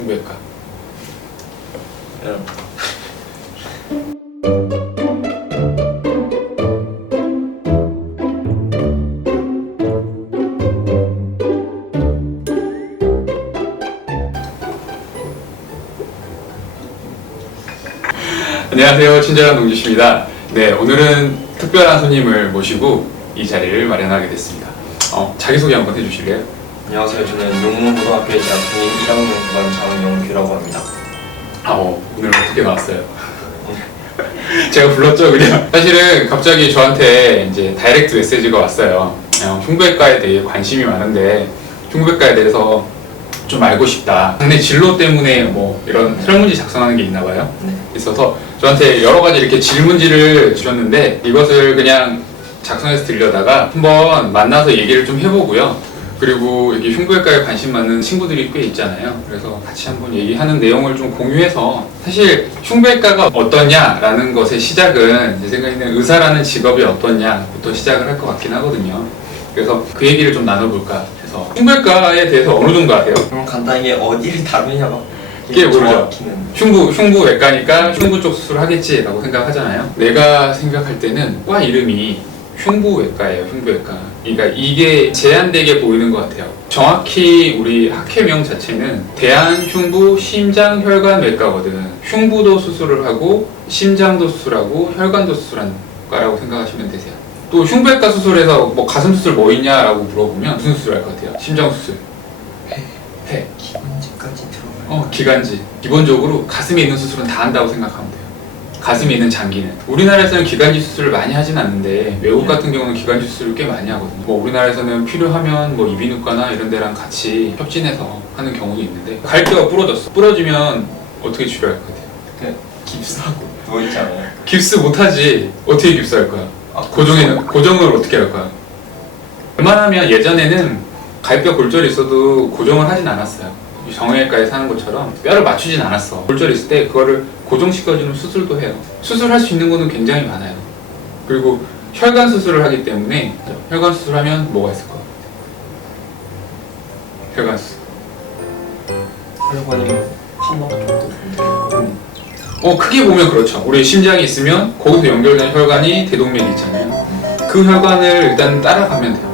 흉부외과. 안녕하세요, 친절한 동주씨입니다. 네, 오늘은 특별한 손님을 모시고 이 자리를 마련하게 됐습니다. 자기소개 한번 해주실래요? 안녕하세요. 저는 용문고등학교에 재학 중인 1학년 9반 장영규라고 합니다. 오늘 어떻게 나왔어요? 제가 불렀죠, 그냥. 사실은 갑자기 저한테 이제 다이렉트 메시지가 왔어요. 흉부외과에 대해 관심이 많은데 흉부외과에 대해서 좀 알고 싶다. 국내 진로 때문에 뭐 이런 설문지 작성하는 게 있나 봐요. 네. 있어서 저한테 여러 가지 이렇게 질문지를 주셨는데 이것을 그냥 작성해서 드리려다가 한번 만나서 얘기를 좀 해보고요. 그리고 여기 흉부외과에 관심 많은 친구들이 꽤 있잖아요. 그래서 같이 한번 얘기하는 내용을 좀 공유해서, 사실 흉부외과가 어떠냐라는 것의 시작은 제 생각에는 의사라는 직업이 어떠냐부터 시작을 할 것 같긴 하거든요. 그래서 그 얘기를 좀 나눠볼까 해서. 흉부외과에 대해서 어느 정도 아세요? 그럼 간단하게 어디를 다루냐가 이게 모르죠. 정확히는 흉부외과니까 흉부 쪽 수술을 하겠지라고 생각하잖아요. 내가 생각할 때는 과 이름이 흉부외과예요. 흉부외과. 그러니까 이게 제한되게 보이는 것 같아요. 정확히 우리 학회명 자체는 대한흉부심장혈관외과거든. 흉부도 수술을 하고 심장도 수술하고 혈관도 수술하는 과라고 생각하시면 되세요. 또 흉부외과 수술에서 뭐 가슴 수술 뭐 있냐라고 물어보면 무슨 수술 할 것 같아요? 심장 수술, 폐, 기관지까지 들어가요. 기관지. 기본적으로 가슴에 있는 수술은 다 한다고 생각하면 돼요. 가슴에 있는 장기는. 우리나라에서는 기관지 수술을 많이 하진 않는데 외국 같은 경우는 기관지 수술을 꽤 많이 하거든요. 뭐 우리나라에서는 필요하면 뭐 이비인후과나 이런 데랑 같이 협진해서 하는 경우도 있는데, 갈뼈가 부러졌어. 부러지면 어떻게 치료할 것 같아요? 그냥 깁스하고 누워있잖아요. 깁스 못하지. 어떻게 깁스할 거야? 고정을 어떻게 할 거야? 웬만하면 예전에는 갈뼈 골절이 있어도 고정을 하진 않았어요. 정형외과에서 하는 것처럼 뼈를 맞추진 않았어. 골절이 있을 때 그거를 고정시켜주는 수술도 해요. 수술할 수 있는 거는 굉장히 많아요. 그리고 혈관 수술을 하기 때문에, 혈관 수술하면 뭐가 있을 것 같아요? 혈관 수술. 혈관이면 판막 정도 되는데. 크게 보면 그렇죠. 우리 심장이 있으면 거기서 연결된 혈관이 대동맥이 있잖아요. 그 혈관을 일단 따라가면 돼요.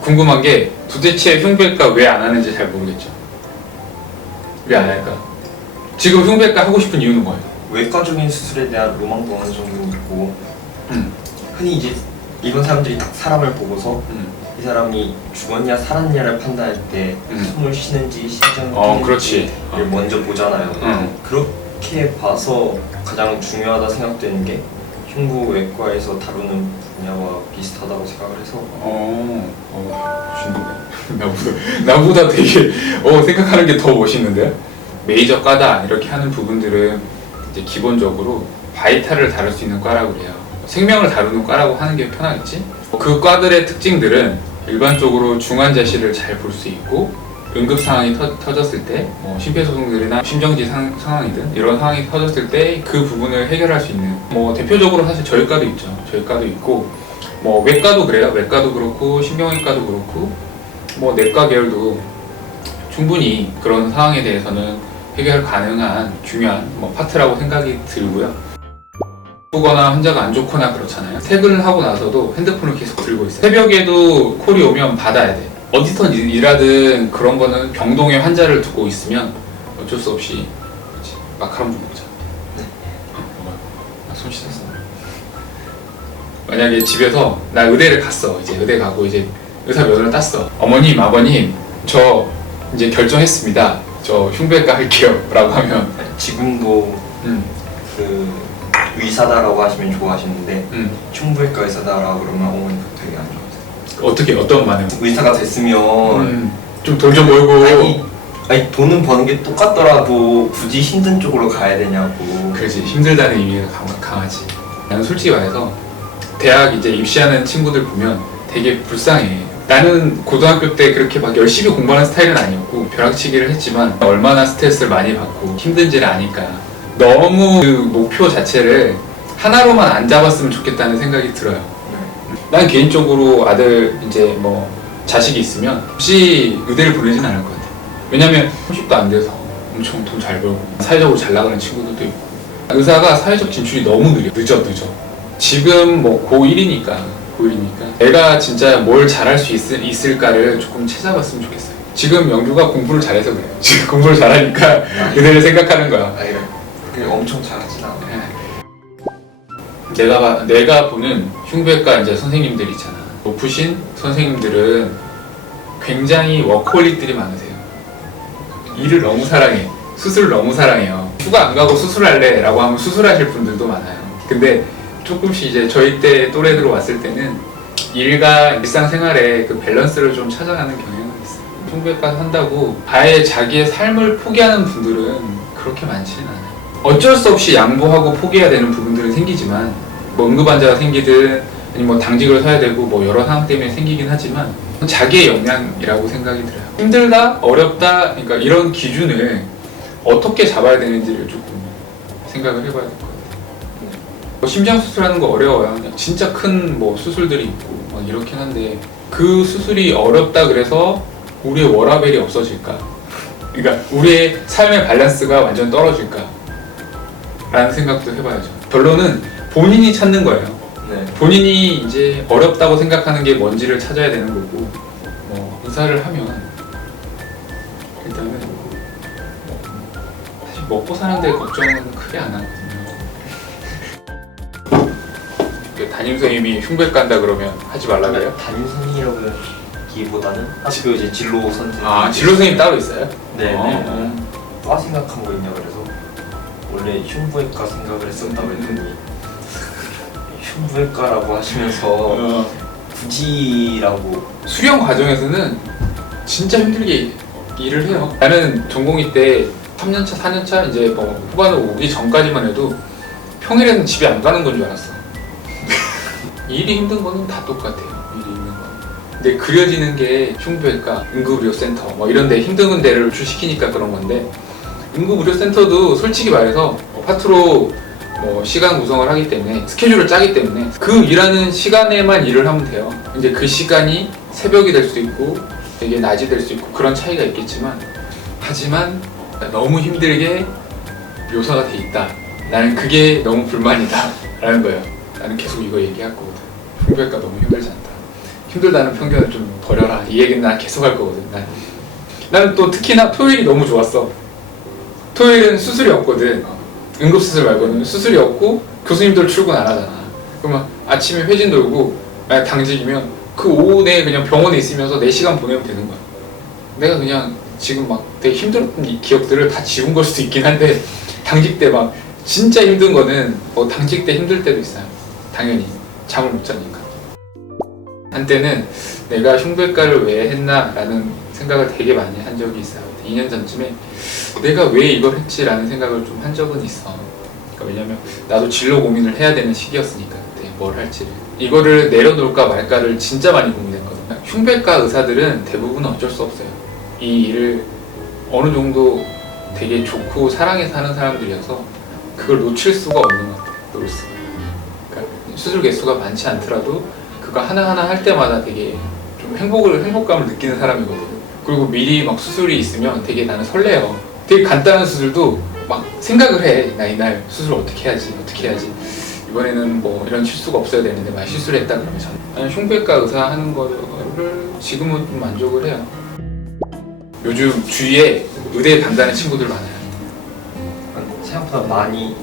궁금한 게, 도대체 흉부외과 왜 안 하는지 잘 모르겠죠. 왜 안 할까? 지금 흉부외과 하고 싶은 이유는 뭐예요? 외과적인 수술에 대한 로망도 어느 정도는 있고, 흔히 이제 이런 사람들이 딱 사람을 보고서 이 사람이 죽었냐 살았냐를 판단할 때 숨을 쉬는지 심장을 그렇지. 뛰는지를 먼저 보잖아요. 그렇게 봐서 가장 중요하다 생각되는 게 흉부외과에서 다루는 분야와 비슷하다고 생각을 해서. 멋있는데. 나보다 되게 생각하는 게 더 멋있는데요? 메이저 과다 이렇게 하는 부분들은 이제 기본적으로 바이탈을 다룰 수 있는 과라고 그래요. 생명을 다루는 과라고 하는 게 편하겠지? 그 과들의 특징들은 일반적으로 중환자실을 잘 볼 수 있고, 응급 상황이 터졌을 때, 심폐소생술이나 심정지 상황이든 이런 상황이 터졌을 때 그 부분을 해결할 수 있는, 대표적으로 사실 저희과도 있죠. 저희과도 있고, 외과도 그래요. 외과도 그렇고 신경외과도 그렇고, 내과 계열도 충분히 그런 상황에 대해서는 해결 가능한 중요한 파트라고 생각이 들고요. 아프거나 환자가 안 좋거나 그렇잖아요. 퇴근을 하고 나서도 핸드폰을 계속 들고 있어요. 새벽에도 콜이 오면 받아야 돼. 어디서 일하든 그런 거는 병동에 환자를 두고 있으면 어쩔 수 없이. 마카롱 좀 먹자. 네. 손 씻었어. 만약에 집에서 나 의대를 갔어. 이제 의대 가고 이제 의사 면허를 땄어. 어머님, 아버님, 저 이제 결정했습니다. 저 흉부외과 할게요. 라고 하면 지금도 그 의사다라고 하시면 좋아하시는데 흉부외과 의사다라고 그러면 어머니가 되게 안 좋아하세요. 어떤 반응? 의사가 됐으면 좀 돈 좀 벌고. 아니 돈은 버는 게 똑같더라도 굳이 힘든 쪽으로 가야 되냐고. 그렇지, 힘들다는 의미가 강하지. 나는 솔직히 말해서 대학 이제 입시하는 친구들 보면 되게 불쌍해. 나는 고등학교 때 그렇게 막 열심히 공부하는 스타일은 아니었고 벼락치기를 했지만 얼마나 스트레스를 많이 받고 힘든지를 아니까 너무 그 목표 자체를 하나로만 안 잡았으면 좋겠다는 생각이 들어요. 난 개인적으로 아들 이제 자식이 있으면 굳이 의대를 보내진 않을 것 같아요. 왜냐면 30도 안 돼서 엄청 돈 잘 벌고 사회적으로 잘 나가는 친구들도 있고 의사가 사회적 진출이 너무 늦어. 지금 뭐 고1이니까 내가 진짜 뭘 잘할 수 있을까를 조금 찾아봤으면 좋겠어요. 지금 영규가 공부를 잘해서 그래요. 지금 공부를 잘하니까 그대를 생각하는 거야. 그게 엄청 잘하진 않아. 내가 보는 흉부외과 이제 선생님들 있잖아. 높으신 선생님들은 굉장히 워커홀릭들이 많으세요. 일을 너무 사랑해. 수술을 너무 사랑해요. 휴가 안 가고 수술할래? 라고 하면 수술하실 분들도 많아요. 근데 조금씩 이제 저희 때 또래들로 왔을 때는 일과 일상생활의 그 밸런스를 좀 찾아가는 경향은 있어요. 흉부외과 한다고 아예 자기의 삶을 포기하는 분들은 그렇게 많지는 않아요. 어쩔 수 없이 양보하고 포기해야 되는 부분들은 생기지만 뭐 응급환자가 생기든 아니면 뭐 당직을 서야 되고 뭐 여러 상황 때문에 생기긴 하지만 자기의 역량이라고 생각이 들어요. 힘들다, 어렵다, 그러니까 이런 기준을 어떻게 잡아야 되는지를 조금 생각을 해봐야 될 것 같아요. 뭐 심장 수술하는 거 어려워요. 진짜 큰 뭐 수술들이 있고 막 이렇긴 한데 그 수술이 어렵다 그래서 우리의 워라밸이 없어질까? 그러니까 우리의 삶의 밸런스가 완전 떨어질까? 라는 생각도 해봐야죠. 결론은 본인이 찾는 거예요. 네. 본인이 이제 어렵다고 생각하는 게 뭔지를 찾아야 되는 거고 뭐 의사를 하면 일단은 사실 먹고 사는 데 걱정은 크게 안 하거든요. 담임 선생님이 흉부외과 간다 그러면 하지 말라고요? 담임 선생님이라기보다는 학교 이제 진로 선생. 진로 선생님 따로 있어요? 네. 과 생각한 거 있냐 그래서 원래 흉부외과 생각을 했었다고 했더니 흉부외과라고 하시면서 굳이라고. 수련 과정에서는 진짜 힘들게 일을 해요. 나는 전공의 때 3년차, 4년차 이제 뭐 후반으로 오기 전까지만 해도 평일에는 집에 안 가는 건 줄 알았어. 일이 힘든 거는 다 똑같아요. 일이 힘든 거. 근데 그려지는 게 흉부외과, 응급의료센터 뭐 이런 데 힘든 데를 출시키니까 그런 건데 응급의료센터도 솔직히 말해서 파트로 뭐 시간 구성을 하기 때문에 스케줄을 짜기 때문에 그 일하는 시간에만 일을 하면 돼요. 이제 그 시간이 새벽이 될 수도 있고 되게 낮이 될 수 있고 그런 차이가 있겠지만 하지만 너무 힘들게 묘사가 돼 있다. 나는 그게 너무 불만이다 라는 거예요. 나는 계속 이거 얘기할 거거든. 흉부외과 너무 힘들지 않다. 힘들다는 편견을 좀 버려라. 이 얘기는 난 계속 할 거거든. 나는 또 특히나 토요일이 너무 좋았어. 토요일은 수술이 없거든. 응급수술 말고는 수술이 없고 교수님들 출근 안 하잖아. 그러면 아침에 회진 돌고 만약 당직이면 그 오후 내에 그냥 병원에 있으면서 4시간 보내면 되는 거야. 내가 그냥 지금 막 되게 힘들었던 이 기억들을 다 지운 걸 수도 있긴 한데 당직 때 막 진짜 힘든 거는 뭐 당직 때 힘들 때도 있어요. 당연히 잠을 못 자니까. 한때는 내가 흉부외과를 왜 했나 라는 생각을 되게 많이 한 적이 있어요. 2년 전쯤에 내가 왜 이걸 했지 라는 생각을 좀 한 적은 있어. 그러니까 왜냐면 나도 진로 고민을 해야 되는 시기였으니까 그때 뭘 할지를 이거를 내려놓을까 말까를 진짜 많이 고민했거든요. 흉부외과 의사들은 대부분 어쩔 수 없어요. 이 일을 어느 정도 되게 좋고 사랑해서 하는 사람들이어서 그걸 놓칠 수가 없는 것 같아요. 놓을 수가. 그러니까 수술 개수가 많지 않더라도 그거 하나하나 할 때마다 되게 좀 행복감을 느끼는 사람이거든. 그리고 미리 막 수술이 있으면 되게 나는 설레요. 되게 간단한 수술도 막 생각을 해. 나 이날 수술 어떻게 해야지. 이번에는 뭐 이런 실수가 없어야 되는데 만약 실수를 했다 그러면 나는 흉부외과 의사 하는 거를 지금은 좀 만족을 해요. 요즘 주위에 의대에 간다는 친구들 많아요. 생각보다 많이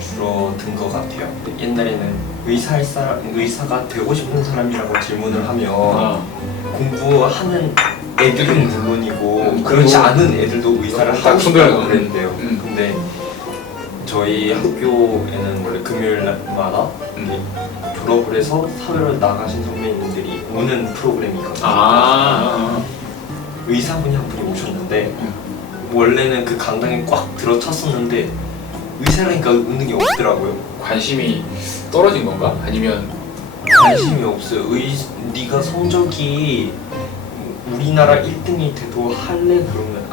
줄어든 것 같아요. 옛날에는 의사가 되고 싶은 사람이라고 질문을 하면 공부하는 애들은 물론이고 그렇지 않은 애들도 의사를 하고 싶다고 그랬는데요. 근데 저희 학교에는 원래 금요일마다 졸업을 해서 사회로 나가신 선배님들이 오는 프로그램이 있거든요. 의사분이 한 분이 오셨는데 원래는 그 강당에 꽉 들어찼었는데 의사라니까 웃는 게 없더라고요. 관심이 떨어진 건가? 아니면 관심이 없어요. 네가 성적이 우리나라 1등이 돼도 할래? 그러면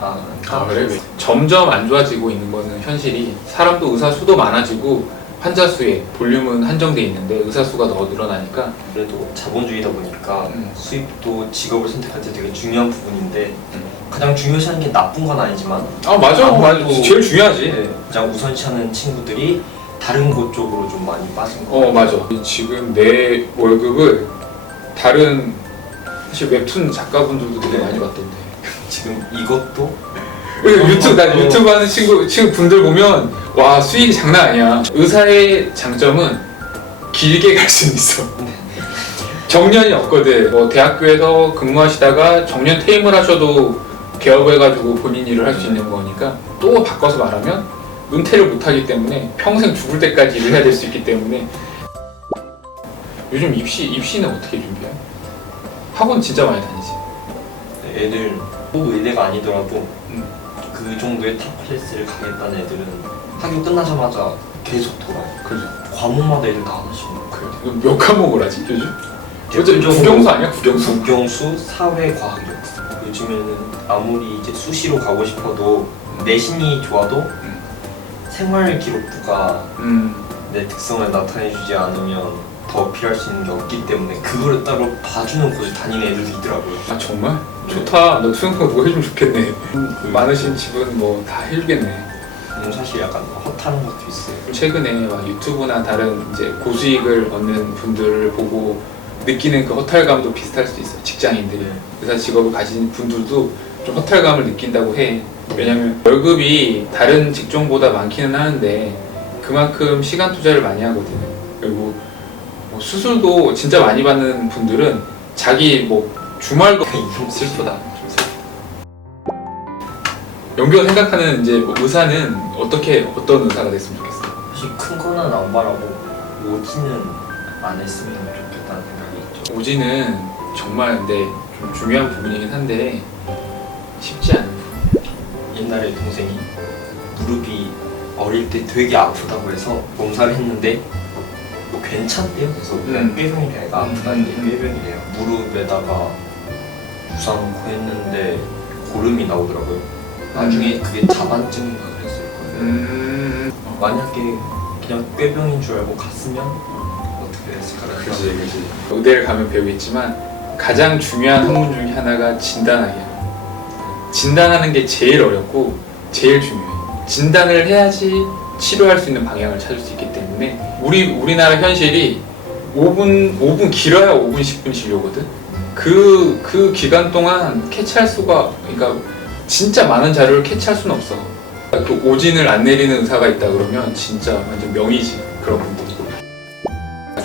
그래? 점점 안 좋아지고 있는 거는 현실이 사람도 의사 수도 많아지고 환자 수의 볼륨은 한정돼 있는데 의사 수가 더 늘어나니까 그래도 자본주의다 보니까 수입도 직업을 선택할 때 되게 중요한 부분인데 가장 중요시하는 게 나쁜 건 아니지만 맞아 아무래도 제일 중요하지. 네, 가장 우선시하는 친구들이 다른 곳 쪽으로 좀 많이 빠진 거 맞아. 지금 내 월급을 다른 사실 웹툰 작가분들도 되게 네. 많이 받던데. 지금 이것도 나 유튜브 하는 친구 분들 보면 와 수익이 장난 아니야. 의사의 장점은 길게 갈 수는 있어. 정년이 없거든. 뭐 대학교에서 근무하시다가 정년 퇴임을 하셔도 개업해가지고 본인 일을 할 수 있는 거니까 또 바꿔서 말하면 은퇴를 못하기 때문에 평생 죽을 때까지 일을 해야 될 수 있기 때문에 요즘 입시는 어떻게 준비해? 학원 진짜 많이 다니지. 애들 꼭 의대가 아니더라도 그 정도의 탑 클래스를 가겠다는 애들은 학교 끝나자마자 계속 돌아요. 그죠. 과목마다 애들 다 하나씩. 그래. 몇 과목을 하지 요즘? 어제 대표적으로 국영수 아니야? 국영수? 국영수, 사회, 과학 이렇게. 요즘에는 아무리 이제 수시로 가고 싶어도 내신이 좋아도 생활 기록부가 내 특성을 나타내주지 않으면 더 필요할 수 있는 게 없기 때문에 그거를 따로 봐주는 곳을 다니는 애들도 있더라고요. 아 정말? 네. 좋다. 너 수영과 그거 해주면 좋겠네. 많으신 집은 뭐 다 해주겠네. 사실 약간 허탈한 것도 있어요. 최근에 막 유튜브나 다른 이제 고수익을 얻는 분들을 보고 느끼는 그 허탈감도 비슷할 수도 있어요. 직장인들이 의사 직업을 가진 분들도 좀 허탈감을 느낀다고 해. 왜냐면 월급이 다른 직종보다 많기는 하는데 그만큼 시간 투자를 많이 하거든요. 그리고 뭐 수술도 진짜 많이 받는 분들은 자기 뭐 주말도 좀 슬프다. 좀 슬프다. 영규가 생각하는 이제 뭐 의사는 어떤 의사가 됐으면 좋겠어? 사실 큰 거는 안 바라고 오지는 안 했으면 좋겠다는 생각이 있죠. 오지는 정말 근데 좀 중요한 부분이긴 한데 쉽지 않은 부분. 옛날에 동생이 무릎이 어릴 때 되게 아프다고 해서 검사를 했는데 뭐 괜찮대요. 그래서 그냥 꾀병이래. 애가 아프다는데 꾀병이래요. 무릎에다가 주사 놓고 했는데 고름이 나오더라고요. 나중에 그게 자반증인가 그랬을 거예요. 만약에 그냥 꾀병인 줄 알고 갔으면 어떻게 됐을까라는 그지 생각이 그지. 의대를 가면 배우겠지만 가장 중요한 학문 중에 하나가 진단하기야. 진단하는 게 제일 어렵고 제일 중요해. 진단을 해야지 치료할 수 있는 방향을 찾을 수 있기 때문에 우리나라 현실이 5분 길어야 5분 10분 진료거든. 그 기간 동안 캐치할 수가 그러니까 진짜 많은 자료를 캐치할 수는 없어. 그 오진을 안 내리는 의사가 있다 그러면 진짜 완전 명이지 그런 분들이.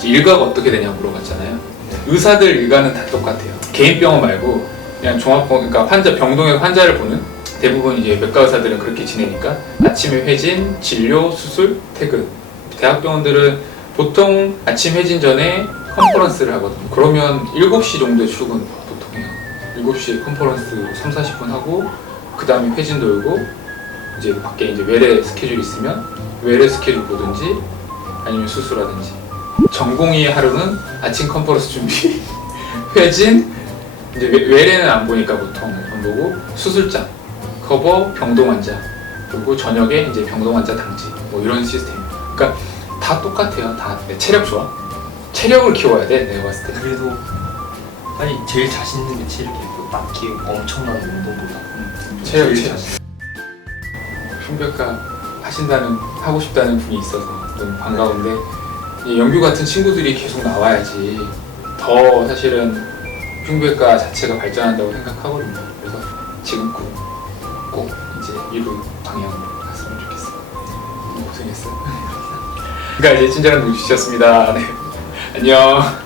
일가가 어떻게 되냐고 물어봤잖아요. 의사들 일가는 다 똑같아요. 개인 병원 말고 그냥 종합병원, 그러니까 병동에서 환자를 보는 대부분 이제 외과 의사들은 그렇게 지내니까 아침에 회진, 진료, 수술, 퇴근. 대학병원들은 보통 아침 회진 전에 컨퍼런스를 하거든요. 그러면 7시 정도에 출근 보통 해요. 7시에 컨퍼런스 3-40분 하고 그 다음에 회진 돌고 이제 밖에 이제 외래 스케줄 있으면 외래 스케줄 보든지 아니면 수술하든지. 전공의 하루는 아침 컨퍼런스 준비, 회진, 이제 외래는 안 보니까 보통 안 보고 수술장, 커버, 병동 환자, 그리고 저녁에 이제 병동 환자 당지 뭐 이런 시스템. 그러니까 다 똑같아요. 다 체력 좋아. 체력을 키워야 돼. 내가 봤을 때. 그래도 아니 제일 자신 있는 게 체력이고 딱히 엄청난 운동보다 체력. 자신. 흉벽과 하고 싶다는 분이 있어서 너무 반가운데 영규 같은 친구들이 계속 나와야지 더 사실은 흉벽과 자체가 발전한다고 생각하거든요. 그래서 지금 꼭 이제 이루 방향으로 갔으면 좋겠어. 고생했어. 그러니까 이제 친절한 동주 씨였습니다. 네. 안녕.